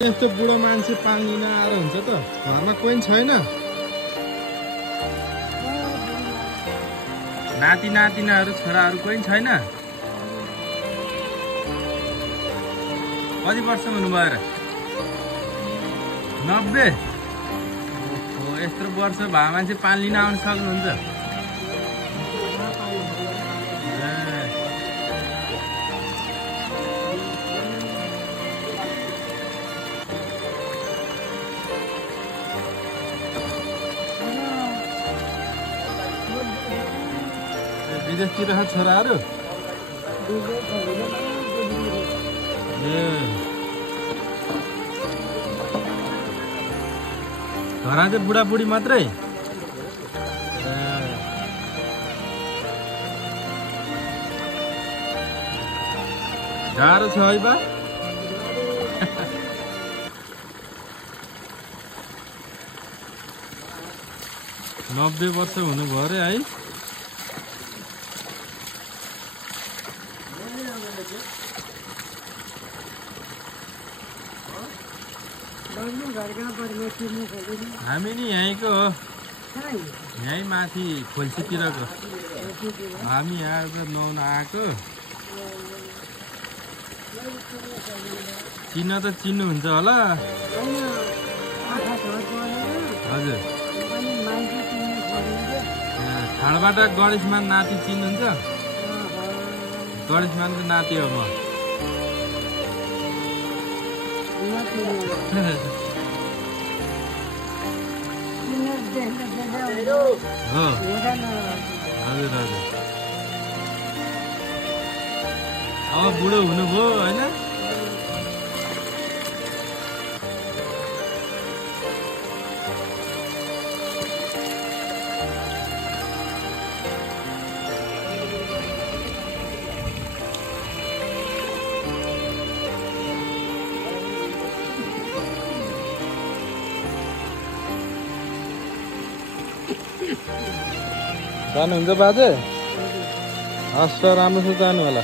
यस्तो बुढो मान्छे पाल्न आएर हुन्छ त घरमा कोही छैन नाति नातिनाहरू छोराहरू कोही छैन कति वर्ष हुनुभयो र 90 ओहो यत्रो वर्ष भए मान्छे पाल्न आउन सक्नुहुन्छ विदेशतिर छोराहरू घरमा चाहिँ बुढाबुढी मात्रै गाह्रो छ है बा 90 वर्ष हुनुभयो रे है हामी नि यहीँको हो यहीँ माथि खोल्सीतिरको हामी यहाँ नुहाउन आएको चिन्न त चिन्नुहुन्छ होला हजुर ठाडबाट गणेशमान नाति चिन्नुहुन्छ गणेशमानको नाति हो म हजुर हजुर अब बुढो हुनुभयो होइन जानुहुन्छ बाजे हस् त राम्रोसँग जानु होला